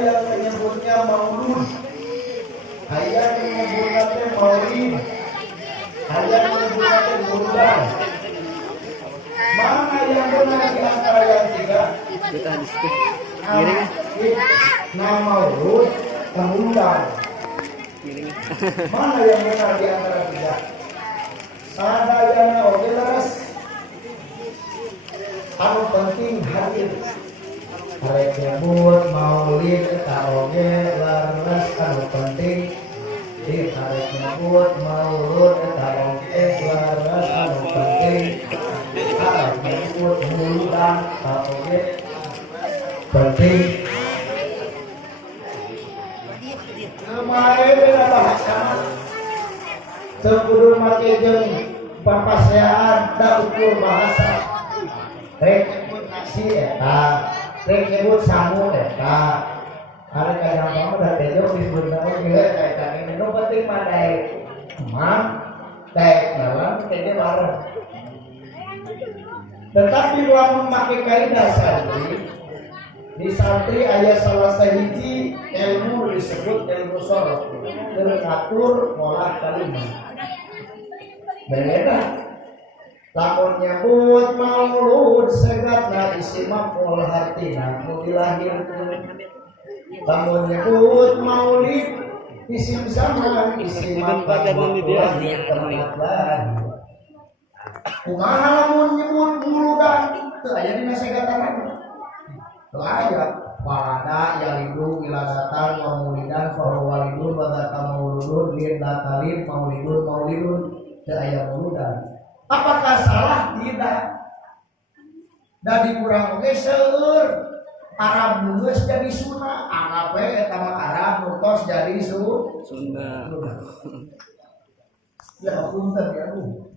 yang menyebutnya maulud, ada yang menyebutnya maulid, ada yang menyebutnya bulan. Mana yang benar di antara yang tiga? Nama maulud, bulan. Mana yang benar di antara tiga? Ada yang oke laras. Anu penting hadir. Arek nyebut maulid taoge laras anu penting. Di arek nyebut maulud taoge laras anu penting. Arek nyebut bulan taoge penting. Kemarin beda bahasa. Sebelum make jeung papasean da ukur bahasa. Rek nyebut nasi eta, rek nyebut sangu eta. Ari kadang-kadang udah bejo disebutna oge eta ini nu penting mah daek emam, daek dalam kayaknya bareng. Tetapi lamun make kaidah santri, di santri aya salah sahiji ilmu disebut ilmu sorof, teratur ngolah kalimat. Beda. Lamun nyebut maulud segatna isi maf'ul hartina nu dilahirkeun. Lamun nyebut maulid isim zaman isi maf'ul hartina. Kumaha lamun nyebut muludan teu aya dina segatanna. Teu aya. Walada yalidu wiladatan wa maulidan fa walidun wa dzaka mauludun lidatalin maulidun teu aya muludan. Apakah salah? Tidak. Dan dikurang oke seueur Arab geus jadi Sunda, Arab we eta mah Arab nutos jadi Sunda. Ya punten ya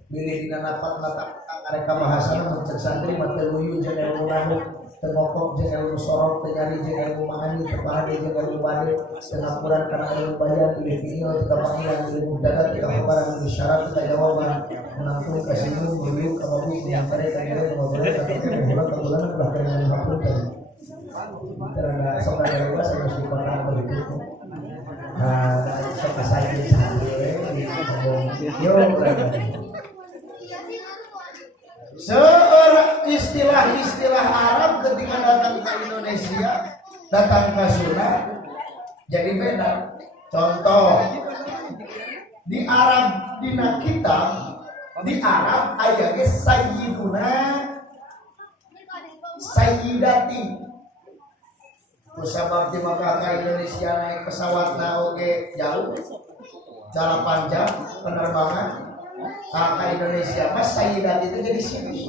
bilih dina napat-napat areka bahasana mun cek santri mah teu luyu jeung ilmu nahwu, teu ngokok jeung ilmu sorok, teu nyari jeung ilmu ma'ani, teu pahade jeung ilmu bade, teu ngapuran kana ilmu bayan, ilmu fiqih, teu panggilan ilmu dagat, teu kafaran ilmu syarat, teu jawaban, menampung kasihun, beliau kamu yang pada kalian ngobrol, tapi bulan udah kalian hapus tadi. Karena soal yang luas saya mesti pernah begitu. Saya saya seorang istilah Arab ketika datang ke Indonesia, datang ke Sunda, jadi beda. Contoh di Arab dina kita, di Arab aya ge sayyiduna, sayyidati. Kusabab di Makkah ke Indonesia naik pesawat oge jauh, jalan panjang penerbangan. Ke Indonesia mas sayyidati itu jadi siti.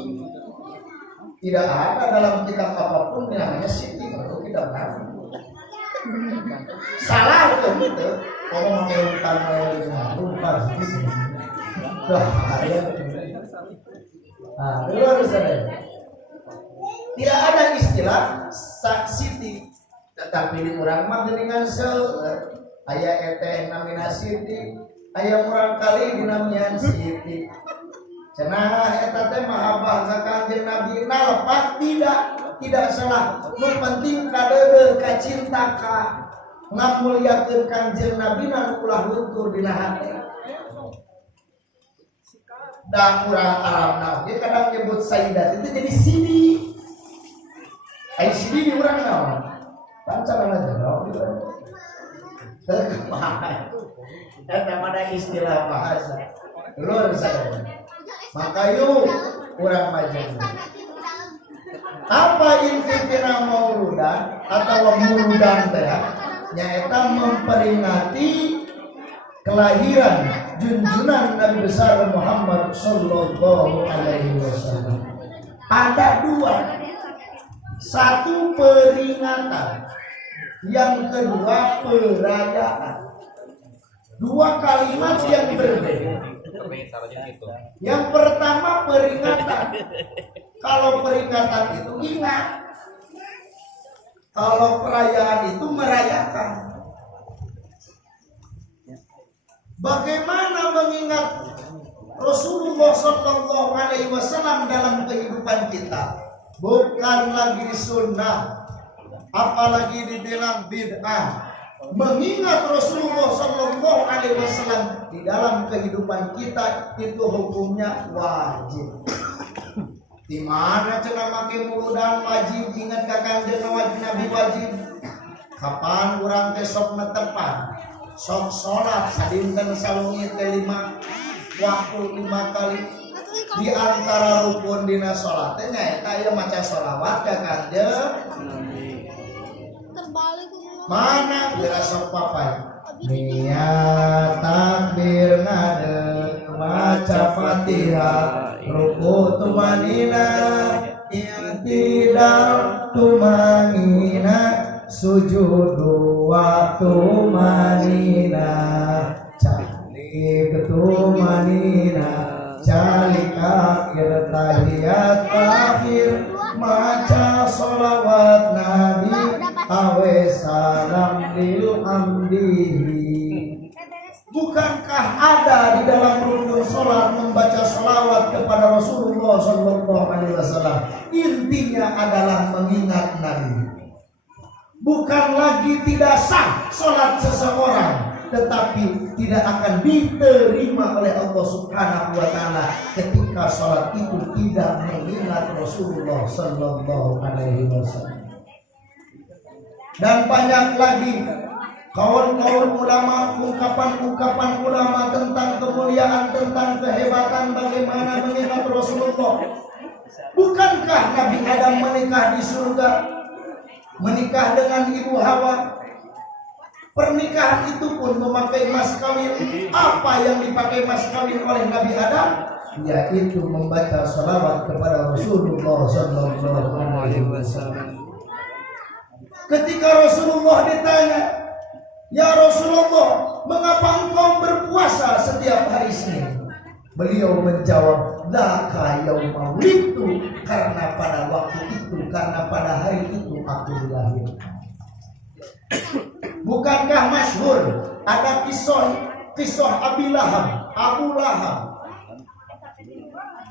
Tidak ada dalam kitab apapun yang namanya siti, itu tidak ada. Salah itu gitu. Kalau mengeluhkan lupa sih. Harus ada. Tidak ada istilah siti, tetapi di orang mah dengan seueur aya eteh namina siti, aya urang kali dinamian siti. Cenah eta teh mahabbah ka Kanjeng Nabi nalepat tidak salah. Nu penting kadeudeuk ka cinta ka ngamuliakeun Kanjeng Nabi nu ulah luntur dina hati. Da urang Arabna oge kadang nyebut sayyidat itu jadi sidi. Ai sidi di urang naon? Pancaran aja dong. Eta mah istilah bahasa. Lur sadaya. Maka yuk urang majeng. Apa intinya mauludan atau muludan teh? Nyaeta memperingati kelahiran junjungan Nabi besar Muhammad sallallahu alaihi wasallam. Ada dua. Satu peringatan, yang kedua perayaan. Dua kalimat yang berbeda. Yang pertama peringatan. Kalau peringatan itu ingat. Kalau perayaan itu merayakan. Bagaimana mengingat Rasulullah Sallallahu Alaihi Wasallam dalam kehidupan kita? Bukan lagi sunnah apalagi dibilang bid'ah. Mengingat Rasulullah Sallallahu Alaihi Wasallam di dalam kehidupan kita itu hukumnya wajib. Di mana cenah make muludan wajib ingat kakanda wajib Nabi wajib. Kapan urang teh sok netepan, sok salat sadinten salungi teh 5 waktu 5 kali. Di antara rukun dina salat teh nyaeta aya maca sholawat kakanda. Mana dirasa papai niat takbir ngadeg maca Fatihah ruku tumanina i'tidal tumanina sujud wa tumanina calik tumanina calik akhir tahiyat akhir maca sholawat Nabi awe salam lil amdihi. Bukankah ada di dalam rukun sholat membaca sholawat kepada Rasulullah Sallallahu Alaihi Wasallam? Intinya adalah mengingat Nabi. Bukan lagi tidak sah sholat seseorang, tetapi tidak akan diterima oleh Allah Subhanahu Wa Taala ketika sholat itu tidak mengingat Rasulullah Sallallahu Alaihi Wasallam. Dan banyak lagi kawan-kawan ulama, ungkapan-ungkapan ulama tentang kemuliaan, tentang kehebatan bagaimana mengingat Rasulullah. Bukankah Nabi Adam menikah di surga, menikah dengan ibu Hawa? Pernikahan itu pun memakai mas kawin. Apa yang dipakai mas kawin oleh Nabi Adam? Yaitu membaca salawat kepada Rasulullah Sallallahu Alaihi Wasallam. Ketika Rasulullah ditanya, "Ya Rasulullah, mengapa engkau berpuasa setiap hari Senin?" Beliau menjawab, "Dzaka yauma wulidtu," karena pada waktu itu, karena pada hari itu aku dilahirkan. Bukankah masyhur ada kisah Abu Lahab,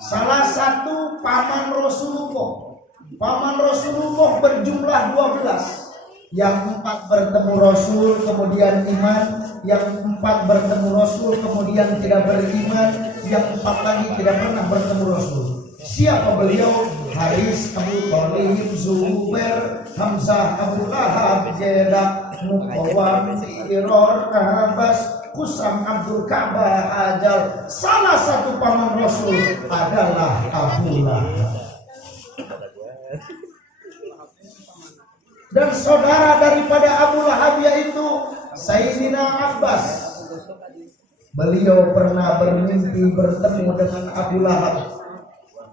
salah satu paman Rasulullah. Paman Rasulullah berjumlah 12. Yang 4 bertemu Rasul kemudian iman, yang 4 bertemu Rasul kemudian tidak beriman, yang 4 lagi tidak pernah bertemu Rasul. Siapa beliau? Haris, Abu Thalib, Zubair, Hamzah, Abu Lahab, Jedah, Muqawam, Iror, Abbas, Kusam, Abdul Ka'bah, Ajal. Salah satu paman Rasul adalah Abu Lahab. Dan saudara daripada Abu Lahab yaitu Sayyidina Abbas. Beliau pernah bermimpi bertemu dengan Abu Lahab.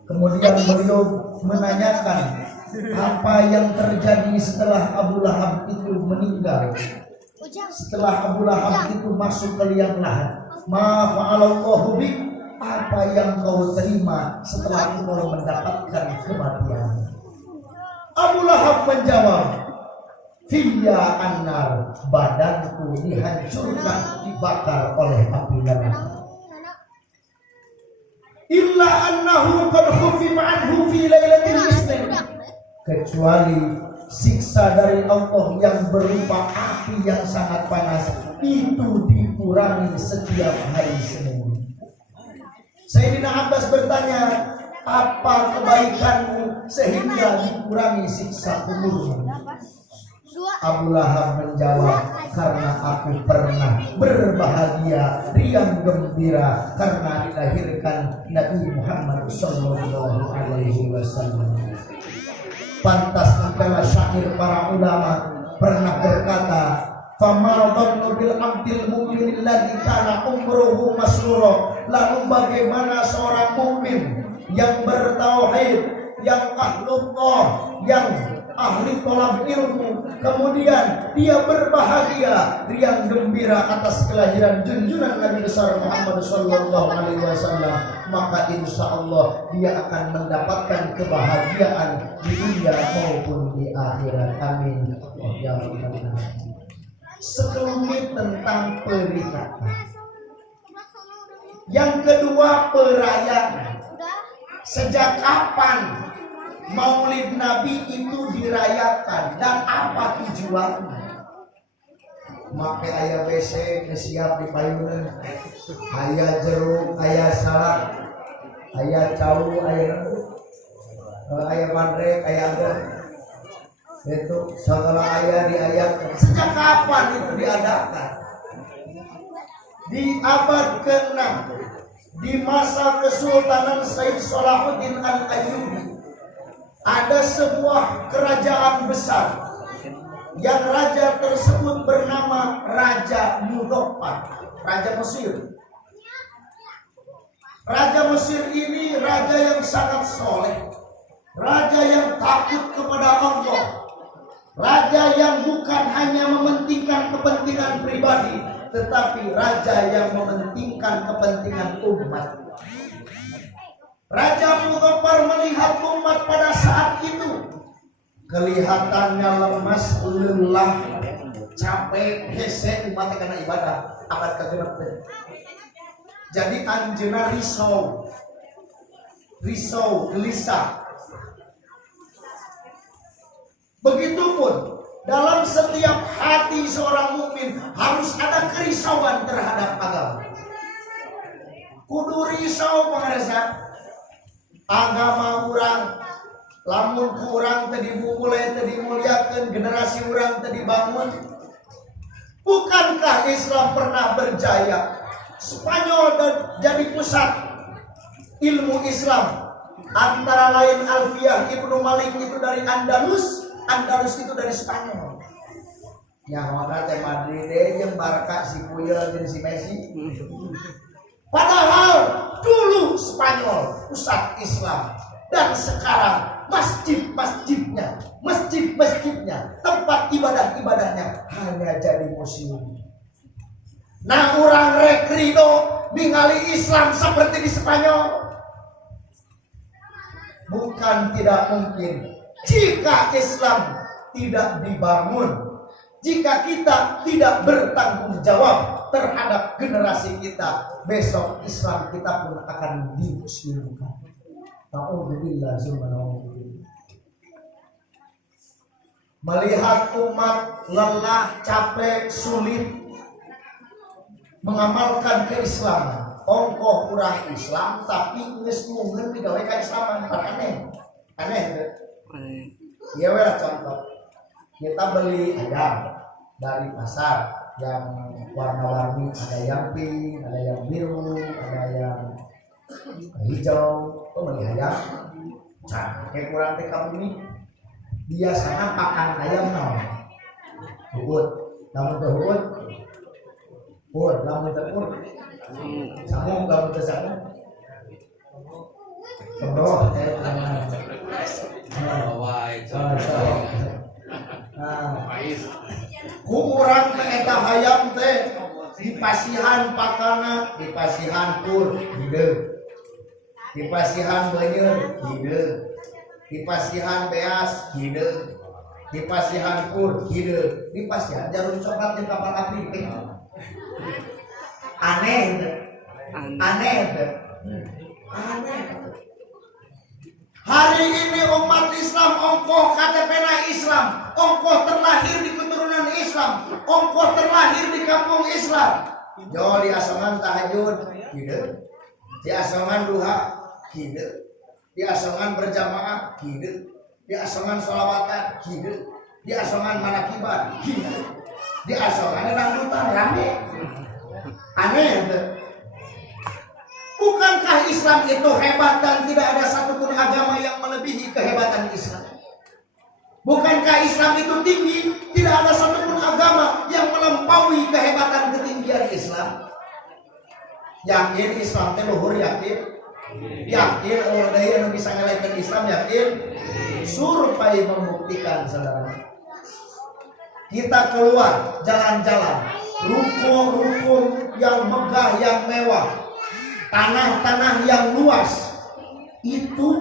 Kemudian beliau menanyakan apa yang terjadi setelah Abu Lahab itu meninggal. Setelah Abu Lahab itu masuk ke liang lahat. Ma fa'alallahu bik, apa yang kau terima setelah kau mendapatkan kematian? Abu Lahab menjawab, "Fiyya annar, badanku dihancurkan, dibakar oleh api neraka. Illa annahu qad khuffifa anhu fi lailatil isnin." Kecuali siksa dari Allah yang berupa api yang sangat panas itu dikurangi setiap hari Senin. Sayyidina Abbas bertanya, "Apa kebaikanmu sehingga dikurangi siksa kuburmu?" Abu Lahab menjawab, "Karena aku pernah berbahagia, riang gembira karena dilahirkan Nabi Muhammad Sallallahu Alaihi Wasallam." Pantas adalah syair para ulama pernah berkata, "Fama dhannu bil abdil mu'min alladhi kana umruhu masrura." Lalu bagaimana seorang mukmin yang bertauhid, yang ahlullah, yang ahli tolak ilmu, kemudian dia berbahagia, riang gembira atas kelahiran junjungan Nabi besar Muhammad Sallallahu Alaihi Wasallam, maka insya Allah dia akan mendapatkan kebahagiaan di dunia maupun di akhirat. Amin. Ya Allah. Sekelumit tentang peringatan. Yang kedua, perayaan. Sejak kapan Maulid Nabi itu dirayakan dan apa tujuannya? Make aya WC siap di payunan, aya jeruk, aya salak, aya cau, aya bandrek, aya agar. Itu segala aya diayakan. Sejak kapan itu diadakan? Di abad ke-6, di masa Kesultanan Said Salahuddin Al-Ayyubi, ada sebuah kerajaan besar yang raja tersebut bernama Raja Muzaffar, Raja Mesir. Raja Mesir ini raja yang sangat soleh, raja yang takut kepada Allah, raja yang bukan hanya mementingkan kepentingan pribadi, tetapi raja yang mementingkan kepentingan umat. Raja Muzaffar melihat umat pada saat itu kelihatannya lemas, lelah, capek, hese umat karena ibadah abad ke-6. Jadi anjeunna risau, gelisah. Begitupun dalam setiap hati seorang mukmin harus ada kerisauan terhadap agama. Kudu risau pangaresa. Agama urang lamun ku urang tadi mulai tadi muliakan, generasi urang tadi bangun. Bukankah Islam pernah berjaya? Spanyol jadi pusat ilmu Islam. Antara lain Alfiyah Ibnu Malik itu dari Andalus, Andalus itu dari Spanyol. Ya maka teh Madrid jeung Barca si Puyol jeung si Messi. Padahal dulu Spanyol pusat Islam dan sekarang masjid-masjidnya, tempat ibadah-ibadahnya hanya jadi museum. Nah orang rekrido ningali Islam seperti di Spanyol. Bukan tidak mungkin jika Islam tidak dibangun, jika kita tidak bertanggung jawab terhadap generasi kita, besok Islam kita pun akan dimuslimkan. Ta'udzubillah subhanahu. Melihat umat lelah, capek, sulit mengamalkan keislaman. Ongkoh kurang Islam tapi geus mungkin digawe ka Islaman, aneh. Ya wala contoh. Kita beli ayam dari pasar yang warna-warni, ada yang pink, ada yang biru, ada yang hijau. Beli ayam, kayak kurang teh kamu ini biasanya pakan ayam naon? Uhud, namun terhut, namun terhut, sanggup kamu tersanggup. Contoh, kurang teh eta hayam teh dipasihan pakana, dipasihan pur, hideu. Dipasihan banyer, hideu. Dipasihan beas, hideu. Dipasihan pur, hideu. Dipasihan jarum coklat di kapal api. Aneh. Hari ini umat Islam ongkoh KTP-na Islam, ongkoh terlahir di keturunan Islam, ongkoh terlahir di kampung Islam. Jo di asongan tahajud, hideu. Di asongan duha, hideu. Di asongan berjamaah, hideu. Di asongan sholawatan, hideu. Di asongan manakiban, hideu. Di asongan dangdutan rame. Aneh. Bukankah Islam itu hebat dan tidak ada satupun agama yang melebihi kehebatan Islam? Bukankah Islam itu tinggi, tidak ada satupun agama yang melampaui kehebatan ketinggian Islam? Yakin Islam teh luhur, yakin? Yakin Allah yang bisa ngelekan Islam, yakin? Surpai membuktikan saudara. Kita keluar jalan-jalan, ruko-ruko yang megah, yang mewah, tanah-tanah yang luas. Itu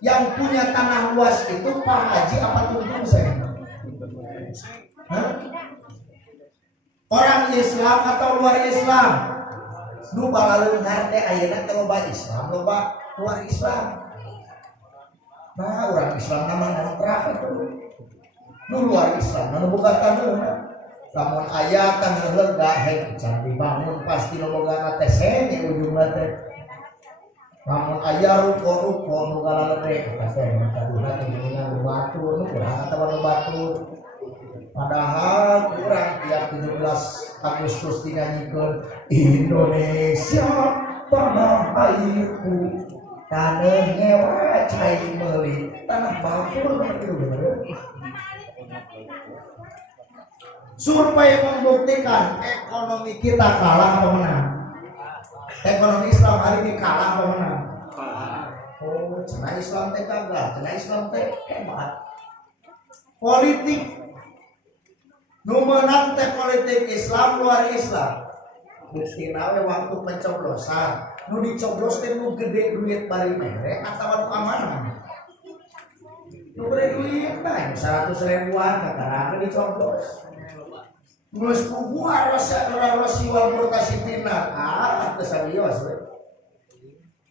yang punya tanah luas itu Pak Haji apa tuntung saya? Orang Islam atau luar Islam? Nu balaeun harte ayeuna teh loba Islam, loba luar Islam. Nah, orang Islam nama terakhir tuh. Nu luar Islam, nu boga taneuh. Lamun aya taneuh lega he can dibangun pasti nu boga teh senge ujungna teh. Lamun aya ruko-ruko nu galalede eta teh kaduha teh dengan batu nu kurang atawa nu batu. Padahal kurang tiap 17 Agustus dinyanyikan Indonesia tanah airku tanah nyewa cai meuli tanah bakul survei membuktikan ekonomi kita kalah atau menang. Ekonomi Islam hari ini kalah atau menang? Oh, cenah Islam teh gagal, cenah Islam teh hebat. Politik nu menang teh politik Islam luar Islam. Buktina we waktu pencoblosan, nu dicoblos teh nu gede duit bari mere atawa nu amanah. Nu gede duit teh 100.000-an kakarakeun dicoblos. Geus kubuar rasi wal murtasidina. Teu serius we.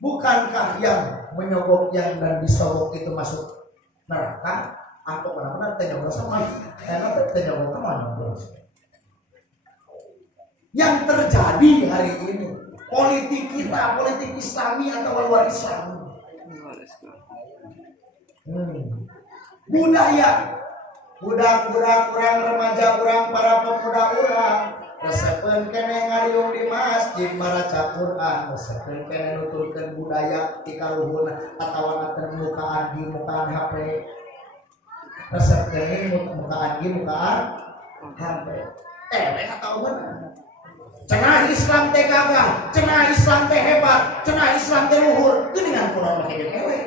Bukankah yang menyogok yang dan disogok itu masuk neraka? Atau benar-benar ternyoblos sama enak ternyoblos sama yang terjadi hari ini politik kita politik Islami atau luar Islam budaya budak-budak kurang remaja kurang para pemuda kurang resepkeun kene ngariung di masjid maraca Quran resepkeun kene nuturkeun budaya ti kaluhurna atawa termukaan di mukaan HP resepkeun mukaan di mukaan HP atau benar cenah Islam teh gagah cenah Islam teh hebat cenah Islam teh luhur geuningan kurang make ewe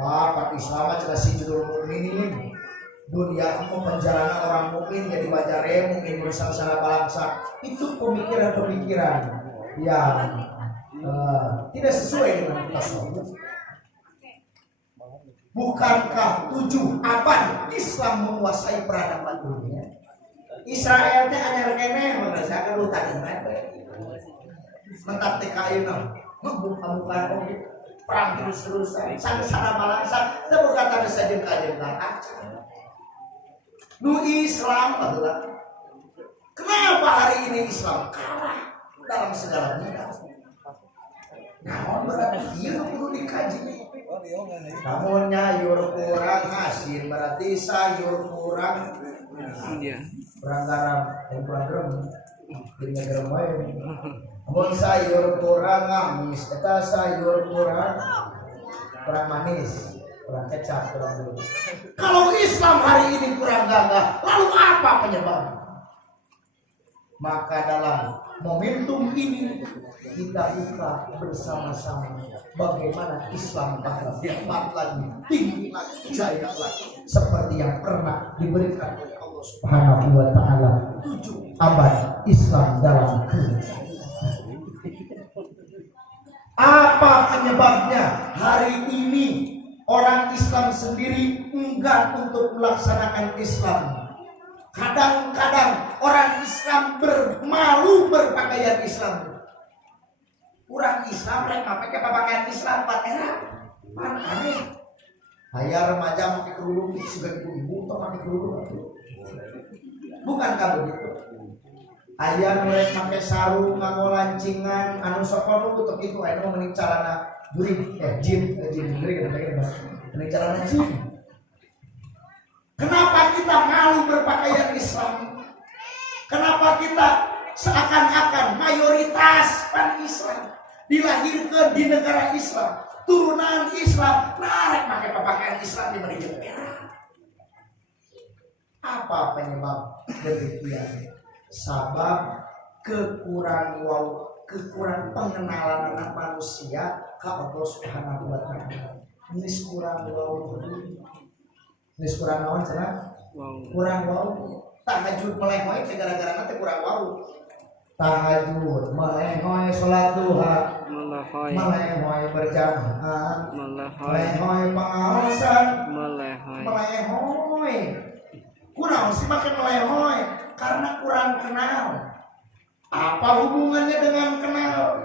Pak Islam adalah si judul mukminin dunia kamu penjalanan orang mukmin jadi wajare mungkin berusaha salah balangsa itu pemikiran-pemikiran yang tidak sesuai dengan kita semua. Bukankah 7 abad Islam menguasai peradaban dunia? Israel teh anyar keneh merasa ka tadi mentak teh ka ayeuna buka-bukaan oge perang terus-terusan sana balangsa teu boga tanda saja ka nu Islam adalah kenapa hari ini Islam kalah dalam segala bidang. Namun berarti ieu kudu dikaji. Namunnya yur kurang hasil berarti sayur kurang kurang garam dan kurang garam jadi garam wae. Namun sayur kurang amis eta sayur kurang manis kurang kecap kurang dulu. Kalau Islam hari ini kurang gagah, lalu apa penyebabnya? Maka dalam momentum ini kita buka bersama-sama bagaimana Islam bakal hebat lagi, tinggi lagi, jaya lagi, seperti yang pernah diberikan oleh Allah Subhanahu wa Ta'ala 7 abad Islam dalam kerajaan. Apa penyebabnya hari ini orang Islam sendiri enggan untuk melaksanakan Islam? Kadang-kadang orang Islam bermalu berpakaian Islam. Orang Islam mereka pakai pakaian Islam patera, aneh. Hayar remaja pakai kerudung, sudah ibu-ibu pakai kerudung. Bukankah begitu? Hayar mereka pakai sarung, nganggo lancingan, anu sokol untuk itu, anu mending calana juri, jin, mending calana jin. Kenapa kita malu berpakaian Islam? Kenapa kita seakan-akan mayoritas pan Islam dilahirkan di negara Islam, turunan Islam, narek pakai pakaian Islam di Malaysia? Apa penyebab demikian? Sabab kekurangan pengenalan anak manusia ke Allah Subhanahu wa Ta'ala. Ini kurang Nis kurang naon cenah? Kurang wau. Tahajud melehoy gara-gara nanti kurang wau. Tahajud melehoy salat duha, melehoy berjamaah, melehoy pengawasan, melehoy. Kurang sih makin melehoy karena kurang kenal. Apa hubungannya dengan kenal?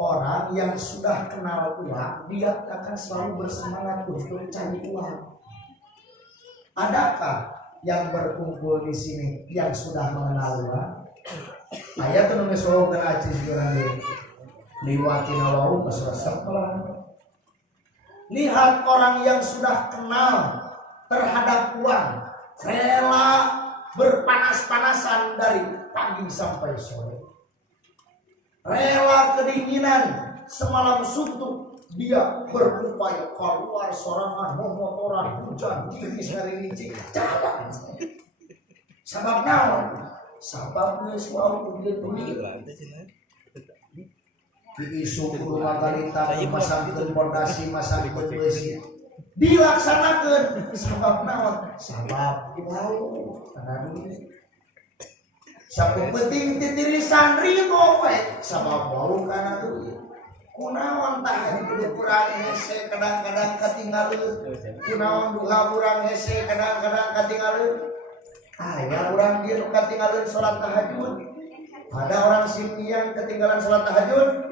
Orang yang sudah kenal uang, dia akan selalu bersemangat untuk cari uang. Adakah yang berkumpul di sini yang sudah mengenal uang? Ayat nulis wau kana acis urang liwati nawau keselesep lah. Lihat orang yang sudah kenal terhadap uang, rela berpanas-panasan dari pagi sampai sore. Rela kedinginan semalam suntuk, dia berupaya keluar sorangan, motoran, hujan, tiris hari licik, jalan. Sabab naon? Sabab geus wau dia tuli. Di isu kudu magalita masangkeun pondasi, masangkeun beusi. Dilaksanakeun sabab naon? Sabab wau kana duit. Sapu penting titirisan ringo we sabab wau kana duit. Kunaon tah di kurang hese kadang-kadang katinggaleuh. Kunaon duha urang hese kadang-kadang katinggaleuh. Aya urang ieu nu katinggaleuh salat tahajud. Ada orang sini yang ketinggalan salat tahajud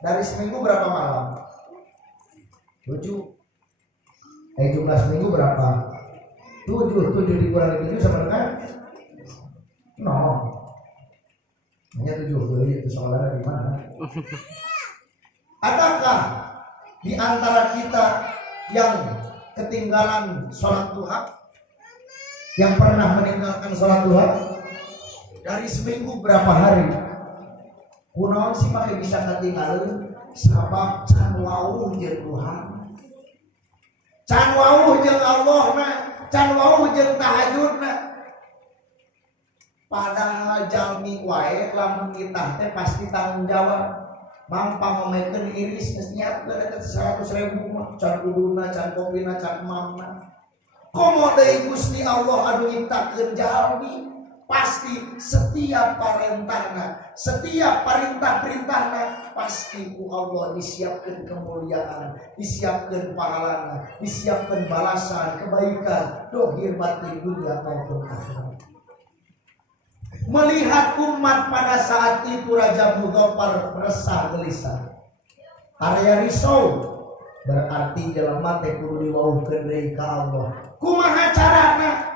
dari seminggu berapa malam? 7. Jumlah seminggu berapa? 7 dikurangi 7 sama dengan 0. Hanya 7, itu saudara di mana? Adakah di antara kita yang ketinggalan sholat duha? Yang pernah meninggalkan sholat duha? Dari seminggu berapa hari? Kunaon sih make bisa ketinggalan? Sabab can wauh jeung Tuhan. Can wauh jeung Allahna, can wauh jeung tahajudna. Padahal jalmi wae lamun nitah teh pasti tanggung jawab. Mampa ngomekeun iris geus nyiapkeun eta 100.000 mah can kuduna, can kopina, can mamna. Komo deui Gusti Allah anu nyiptakeun jalmi, pasti setiap parentahna, setiap perintah-perintahna pasti ku Allah disiapkeun kemuliaan, disiapkeun pahalana, disiapkeun balasan kebaikan dohir batin dunia maupun akhirat. Melihat umat pada saat itu Raja Mudzaffar resah gelisah. Area risau berarti jelema teh kudu diwauhkeun deui ka Allah. Kumaha carana?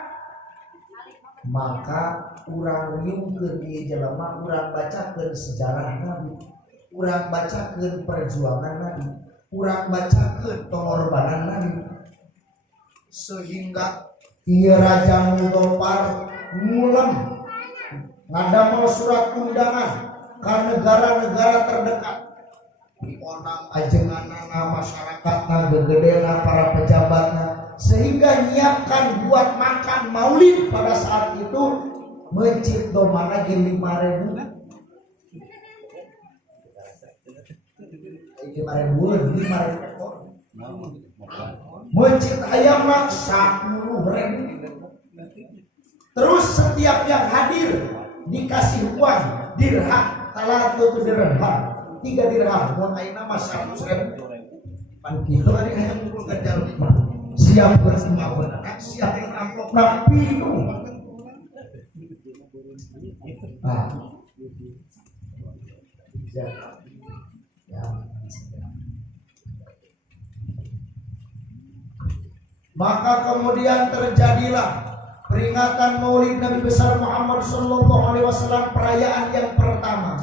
Maka urang nyungkeun ieu jelema, urang bacakeun sejarah Nabi, urang bacakeun perjuangan Nabi, urang bacakeun pengorbanan Nabi. Sehingga ieu Raja Mudzaffar ngulem ngadamel surat undangan ke negara-negara terdekat, dionang ajenganana, masyarakatna, gegedena, para pejabatna, sehingga nyiapkan buat makan maulid pada saat itu. Masjid domana ge 5.000 ekor. Masjid hayamna 10.000. Terus setiap yang hadir dikasih uang dirham, talatu dirham, 3 dirham, mun ayeuna mah 100.000. Pan kieu ari hayang ngumpul ka jalmi mah. Siap bersemangat, siap amplop pinuh. Maka kemudian terjadilah peringatan Maulid Nabi besar Muhammad sallallahu alaihi wasallam, perayaan yang pertama.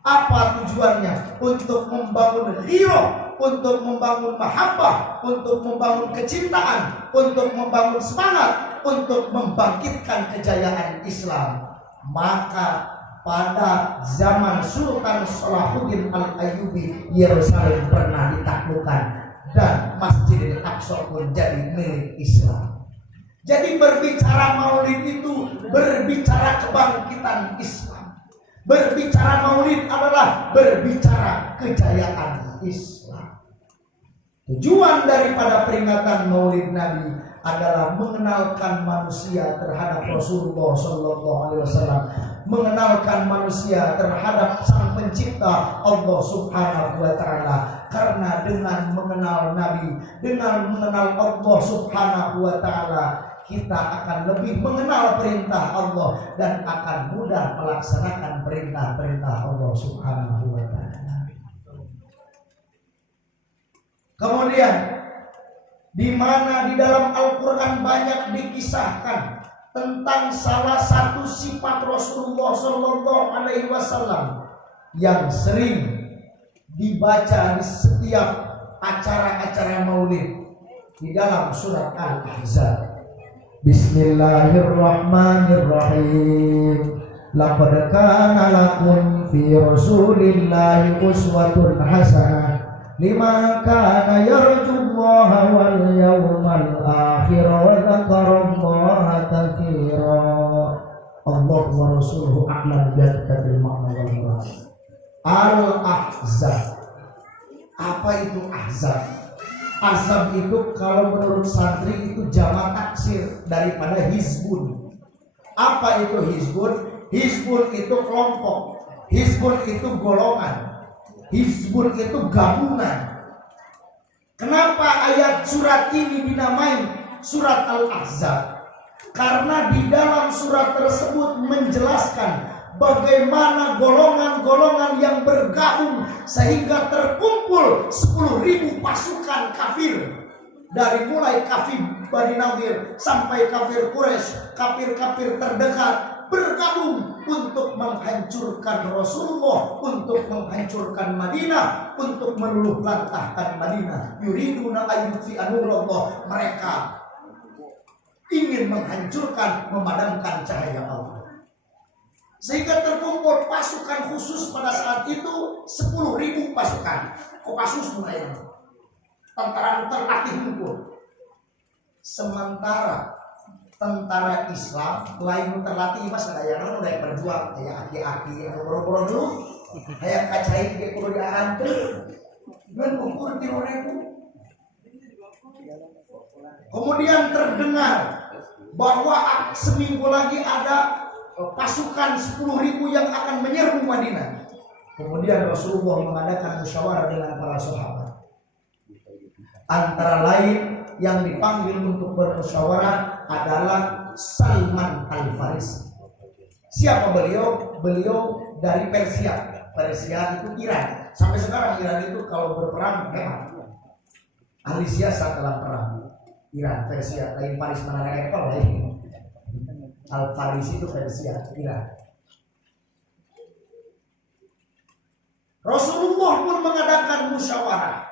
Apa tujuannya? Untuk membangun ghirah, untuk membangun mahabbah, untuk membangun kecintaan, untuk membangun semangat, untuk membangkitkan kejayaan Islam. Maka pada zaman Sultan Salahuddin Al-Ayyubi, Yerusalem pernah ditaklukkan dan Masjidil Aqsa pun jadi milik Islam. Jadi berbicara maulid itu berbicara kebangkitan Islam. Berbicara maulid adalah berbicara kejayaan Islam. Tujuan daripada peringatan maulid Nabi adalah mengenalkan manusia terhadap Rasulullah sallallahu alaihi wasallam, mengenalkan manusia terhadap Sang Pencipta Allah Subhanahu wa taala. Karena dengan mengenal Nabi, dengan mengenal Allah Subhanahu wa taala, kita akan lebih mengenal perintah Allah dan akan mudah melaksanakan perintah-perintah Allah Subhanahu wa taala. Kemudian di mana di dalam Al-Qur'an banyak dikisahkan tentang salah satu sifat Rasulullah Shallallahu Alaihi Wasallam yang sering dibaca di setiap acara-acara Maulid di dalam surat Al-Ahzab. Bismillahirrahmanirrahim. Laqad kana lakum fi Rasulillahi uswatun hasanah liman kana yarjullaha wal yawmal akhir wa dzakarallaha katsira. Allah wa rasuluhu a'lam bil makna wal murad. Al-Ahzab. Apa itu Ahzab? Ahzab itu kalau menurut santri itu jamak taksir daripada hizbun. Apa itu hizbun? Hizbun itu kelompok, hizbun itu golongan, hizbun itu gabungan. Kenapa ayat surat ini dinamai surat Al-Ahzab? Karena di dalam surat tersebut menjelaskan bagaimana golongan-golongan yang bergabung sehingga terkumpul 10.000 pasukan kafir. Dari mulai kafir Bani Nadir sampai kafir Quraisy, kafir-kafir terdekat bergabung untuk menghancurkan Rasulullah, untuk menghancurkan Madinah, untuk meluluhlantahkan Madinah. Yuriduna ayyutfi'u nurallah. Mereka ingin menghancurkan, memadamkan cahaya Allah. Sehingga terkumpul pasukan khusus pada saat itu 10.000 pasukan. Kopassus mulai tentara terlatih ngumpul. Sementara tentara Islam lain terlatih mas kadayana udah berjuang kayak aki-aki yang boro-boro dulu kayak kacai kayak kudu diantar dan ukur 3.000. Kemudian terdengar bahwa seminggu lagi ada pasukan 10.000 yang akan menyerbu Madinah. Kemudian Rasulullah mengadakan musyawarah dengan para sahabat. Antara lain yang dipanggil untuk bermusyawarah adalah Salman Al-Farisi. Siapa beliau? Beliau dari Persia. Persia itu Iran. Sampai sekarang Iran itu kalau berperang hebat. Ahli siasat dalam perang. Iran, Persia, lain Paris Manara Apple lain. Al-Farisi itu Persia, Iran. Rasulullah pun mengadakan musyawarah.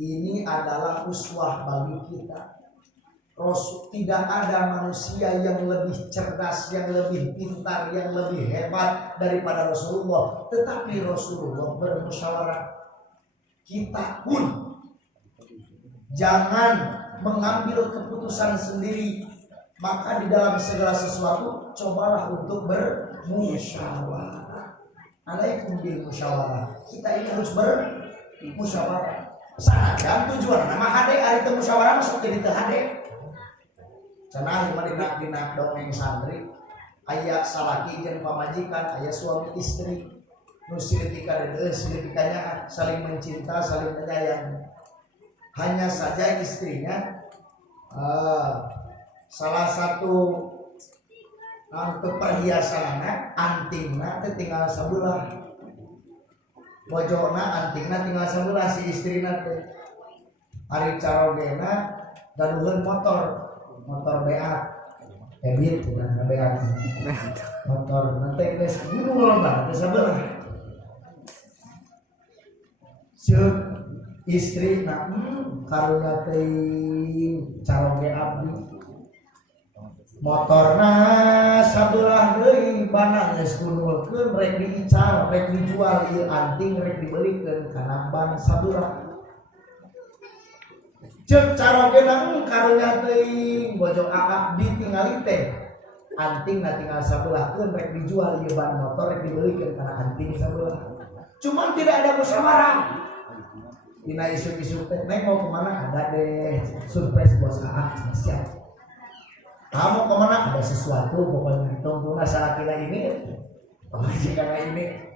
Ini adalah uswah bagi kita. Tidak ada manusia yang lebih cerdas, yang lebih pintar, yang lebih hebat daripada Rasulullah. Tetapi Rasulullah bermusyawarah. Kita pun jangan mengambil keputusan sendiri. Maka di dalam segala sesuatu cobalah untuk bermusyawarah. Alaikum bil musyawarah. Kita ini harus bermusyawarah. Sanajan tujuan nama hade ari teu musyawarah masuk jadi teu hade. Cenah mah dina dongeng santri aya salaki jeung pamajikan, aya suami istri. Nu silih ka dedeus, silih ka saling mencinta, saling menyayangi. Hanya saja istrinya salah satu perhiasanana antingna teh tinggal sabelah. Bojona antingna tinggal sebelah si istrina teh. Ari carogena daduheun motor BA. Ebit bukan BA. Motor nanti geus ngurul banget sebelah. Ceuk istrina karunya teh caroge abdi. Motorna sabelah deui bana geus kunulkeun rek diical, rek dijual ieu anting rek dibelikeun kana ban sabelah. Ceuk carogena karunya teuing bojong akak ditingali teh. Antingna tinggal sabelahkeun rek dijual ieu ban motor rek dibelikeun kana anting sabelah. Cuman tidak ada musyawarah. Dina isu-isu teh neng mau kemana ada deh surprise bos akak siap. Kamu kemana? Ada sesuatu pokoknya. Tunggulah salakina ini. Pemajikan ini.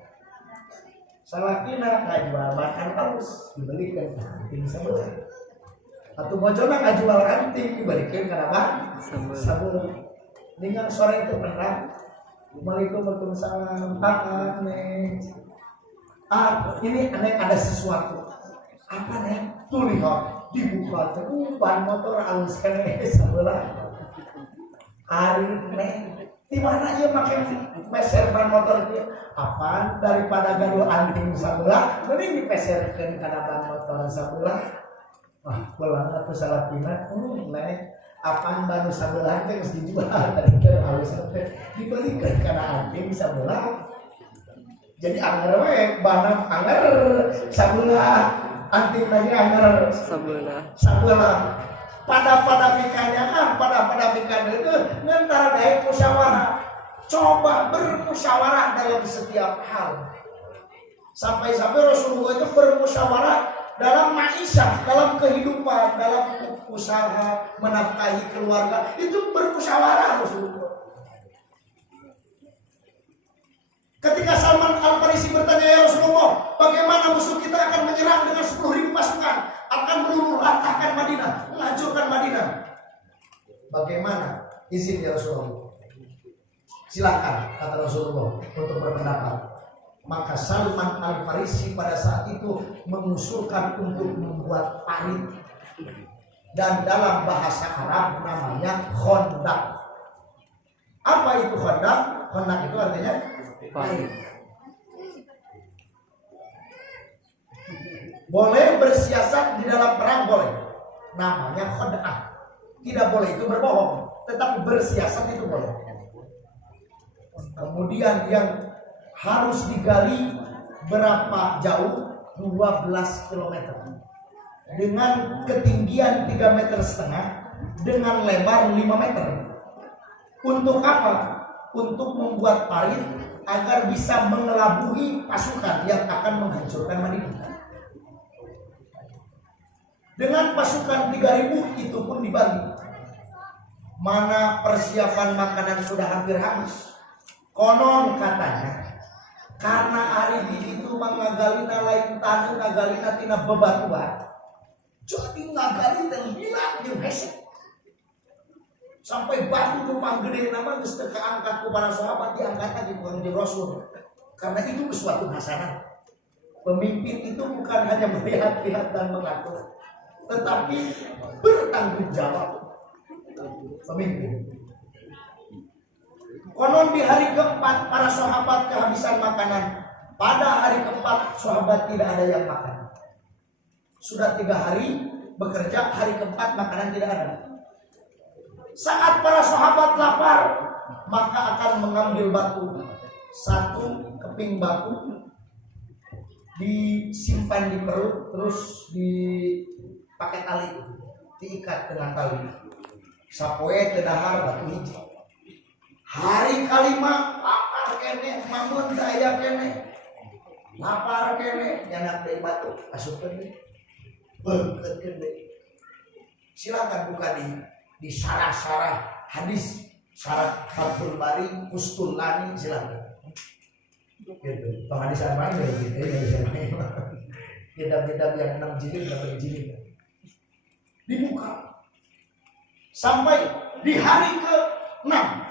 Salakina nggak jual ban halus dibelikan anting sebelah. Atau bojona nggak jual anting dibelikan kenapa? Sebelah. Dengan sore itu pernah. Waalaikumsalam. Pak Neng. Ini aneh ada sesuatu. Apa nih? Tuh lihat dibuka tuh ban motor alus kene sebelah. Hari nih di mana ia pakai meser ban motor dia? Apaan daripada gaduh anting sebelah, mending dipeserkan karena ban motor sebelah. Wah, pulang atau salah pindah, nih apaan ban sebelah teh harus dijual dari ke alus teh dibalikan karena anting sebelah. Jadi anger we ban anger sebelah, anting lagi anger sebelah. Pada mikanya pada mikanya itu ngantara baik musyawarah. Coba bermusyawarah dalam setiap hal. Sampai-sampai Rasulullah itu bermusyawarah dalam maisha, dalam kehidupan, dalam usaha, menafkahi keluarga. Itu bermusyawarah Rasulullah. Ketika Salman Al-Farisi bertanya, ya Rasulullah, bagaimana musuh kita akan menyerang dengan 10.000 pasukan, akan meluluh lantahkan Madinah, menghancurkan Madinah. Bagaimana? Izin ya Rasulullah. Silakan, kata Rasulullah untuk berpendapat. Maka Salman Al-Farisi pada saat itu mengusulkan untuk membuat parit, dan dalam bahasa Arab namanya khondak. Apa itu khondak? Khondak itu artinya parit. Boleh bersiasat di dalam perang, boleh. Namanya khondak. Tidak boleh itu berbohong, tetapi bersiasat itu boleh. Kemudian yang harus digali berapa jauh? 12 km dengan ketinggian 3,5 meter dengan lebar 5 meter. Untuk apa? Untuk membuat parit agar bisa mengelabui pasukan yang akan menghancurkan Madinah. Dengan pasukan 3.000 itu pun dibagi. Mana persiapan makanan sudah hampir habis. Konon katanya karena hari itu mengagalina lain tanah ngagalina tina bebatuan, jadi ngagalina gila jeung hese sampai batu tupang gede nama geus teu kaangkat ku para sahabat, diangkat lagi ku kanjeng Rasul. Karena itu suatu hasanah. Pemimpin itu bukan hanya melihat-lihat dan mengatur, tetapi bertanggung jawab. Pemimpin. Konon di hari keempat para sahabat kehabisan makanan. Pada hari keempat sahabat tidak ada yang makan. Sudah 3 hari bekerja, hari keempat makanan tidak ada. Saat para sahabat lapar, maka akan mengambil batu. 1 keping batu disimpan di perut, terus dipakai tali, diikat dengan tali. Sapoe teu dahar batu hiji. Hari kalima lapar kene, mamun daya kene, lapar kene, nyanak dari batu, asupkeun deui, beungkeutkeun deui. Silakan buka di sarah-sarah hadis, sarah Fathul Bari, Kustulani, silakan. Gitu, penghadisan main dari kita, kitab-kitab yang 6 jilid, 8 jilid, dibuka sampai di hari ke-6.